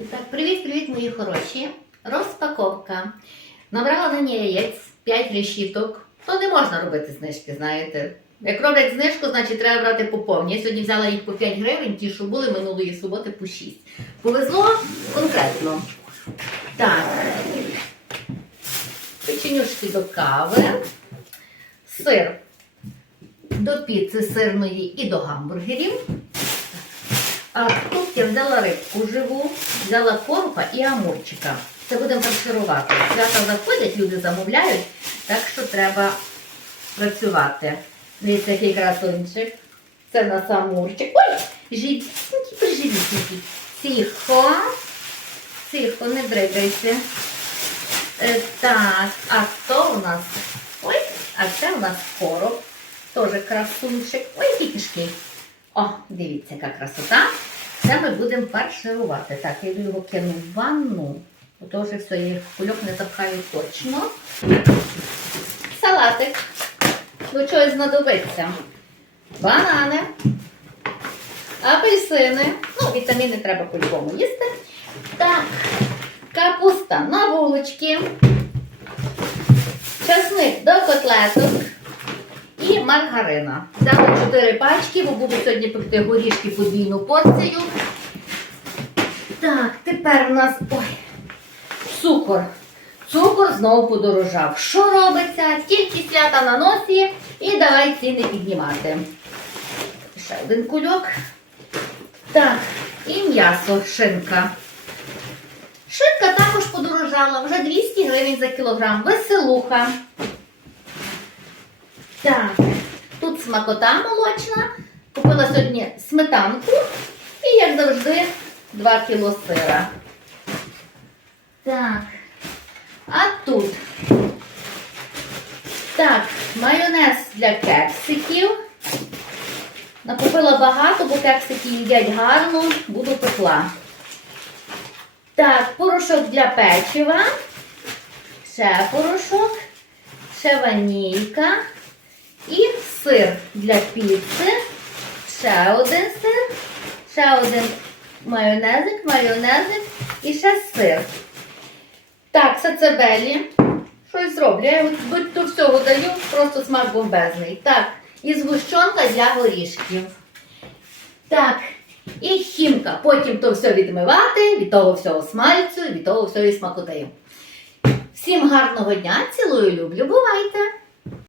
І так, привіт-привіт, мої хороші. Розпаковка. Набрала на ній яєць 5 решіток. То не можна робити знижки, знаєте. Як роблять знижку, значить треба брати по повній. Я сьогодні взяла їх по 5 гривень, ті, що були минулої суботи по 6. Повезло конкретно. Так. Печенюшки до кави, сир до піци сирної і до гамбургерів. А тут я взяла рибку живу, взяла корпа і амурчика. Це будемо фарширувати. Свята заходять, люди замовляють, так що треба працювати. Дивіться, який красунчик. Це в нас амурчик. Ой, живітненький, приживітненький. Тихо, тихо, не дригайся. Е, так, а то у нас. Ой, а це у нас короб. Теж красунчик. Ой, який кишки. О, дивіться, яка красота. Це ми будемо фарширувати. Так, я його кину в ванну. Ото вже все, я їх кульок не запхаю точно. Салатик. До чогось знадобиться. Банани, апельсини. Ну, вітаміни треба по-любому їсти. Так, капуста на вулочки. Часник до котлеток. Маргарина. Взяла 4 пачки, бо буду сьогодні пекти горішки подвійну порцію. Так, тепер у нас ой, цукор. Цукор знову подорожав. Що робиться? Тільки свята на носі і давай ціни піднімати. Ще один кульок. Так, і м'ясо, шинка. Шинка також подорожала, вже 200 гривень за кілограм. Веселуха. Так, тут смакота молочна. Купила сьогодні сметанку і, як завжди, 2 кіло сира. Так. А тут. Так, майонез для кексиків. Накупила багато, бо кексики їдять гарно, буду пекла. Так, порошок для печива. Ще порошок. Ще ванілька. І сир для піци. Ще один сир. Ще один майонезик, майонезик і ще сир. Так, сацебелі. Щось зроблю. Я до, всього даю, просто смак бомбезний. Так, і згущенка для горішків. Так, і хімка. Потім то все відмивати, від того всього смальцю, від того всього і смакотею. Всім гарного дня, цілую, люблю, бувайте!